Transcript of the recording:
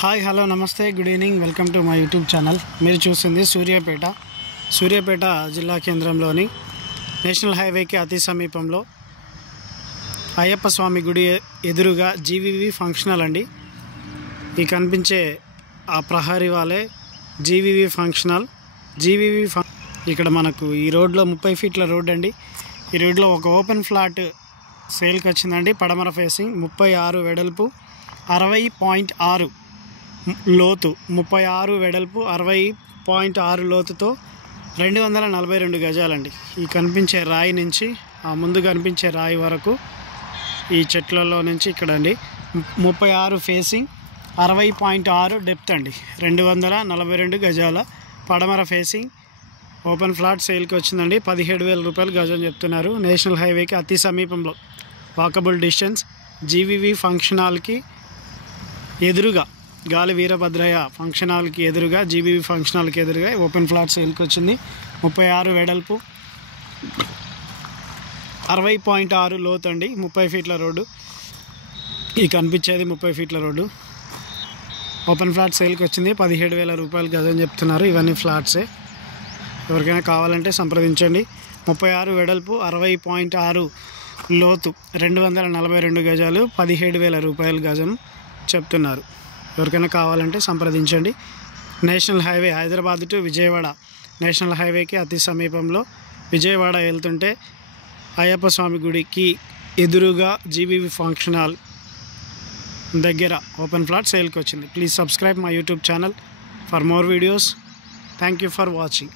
Hi hello నమస్తే good evening welcome to my YouTube channel. మీరు చూస్తుంది సూర్యాపేట జిల్లా కేంద్రంలోని నేషనల్ హైవేకి అతి సమీపంలో అయ్యప్ప స్వామి గుడి ఎదురుగా జీవీవీ ఫంక్షనల్ అండి. ఈ కనిపించే ఆ ప్రహరీ వాళ్ళే జీవీవీ ఫంక్షనల్. ఇక్కడ మనకు ఈ రోడ్లో 30 ఫీట్ల రోడ్ అండి. ఈ రోడ్లో ఒక ఓపెన్ ఫ్లాట్ సేల్కి వచ్చిందండి. పడమర ఫేసింగ్ 36 వెడల్పు 60.6 లోతు, 36 వెడల్పు 60.6 లోతుతో 242 గజాలండి. ఈ కనిపించే రాయి నుంచి ఆ ముందు కనిపించే రాయి వరకు ఈ చెట్లలో నుంచి ఇక్కడ అండి 36 ఫేసింగ్ 60.6 డెప్త్ అండి. 242 గజాల పడమర ఫేసింగ్ ఓపెన్ ఫ్లాట్ సేల్కి వచ్చిందండి. 17,000 రూపాయలు గజం చెప్తున్నారు. నేషనల్ హైవేకి అతి సమీపంలో వాకబుల్ డిస్టెన్స్. జీవీవీ ఫంక్షన్ హాల్కి ఎదురుగా, గాలి వీరభద్రయ్య ఫంక్షన్ హాల్కి ఎదురుగా, జీబీవీ ఫంక్షన్ హాల్కి ఎదురుగా ఓపెన్ ఫ్లాట్ సేల్కి వచ్చింది. 36 వెడల్పు 60.6 లోతు అండి. 30 ఫీట్ల రోడ్డు. ఈ కనిపించేది 30 ఫీట్ల రోడ్డు. ఓపెన్ ఫ్లాట్ సేల్కి వచ్చింది. 17,000 రూపాయలు గజం చెప్తున్నారు. ఇవన్నీ ఫ్లాట్సే. ఎవరికైనా కావాలంటే సంప్రదించండి. 36 వెడల్పు 60.6 లోతు 242 గజాలు 17,000 రూపాయలు గజం చెప్తున్నారు. ఎవరికైనా కావాలంటే సంప్రదించండి. National highway Hyderabad to Vijayawada national హైవేకి అతి సమీపంలో. విజయవాడ వెళ్తుంటే అయ్యప్ప స్వామి గుడికి ఎదురుగా జీబీవీ ఫంక్షన్ హాల్ దగ్గర ఓపెన్ ఫ్లాట్ సేల్కి వచ్చింది. Please subscribe my YouTube channel for more videos. Thank you for watching.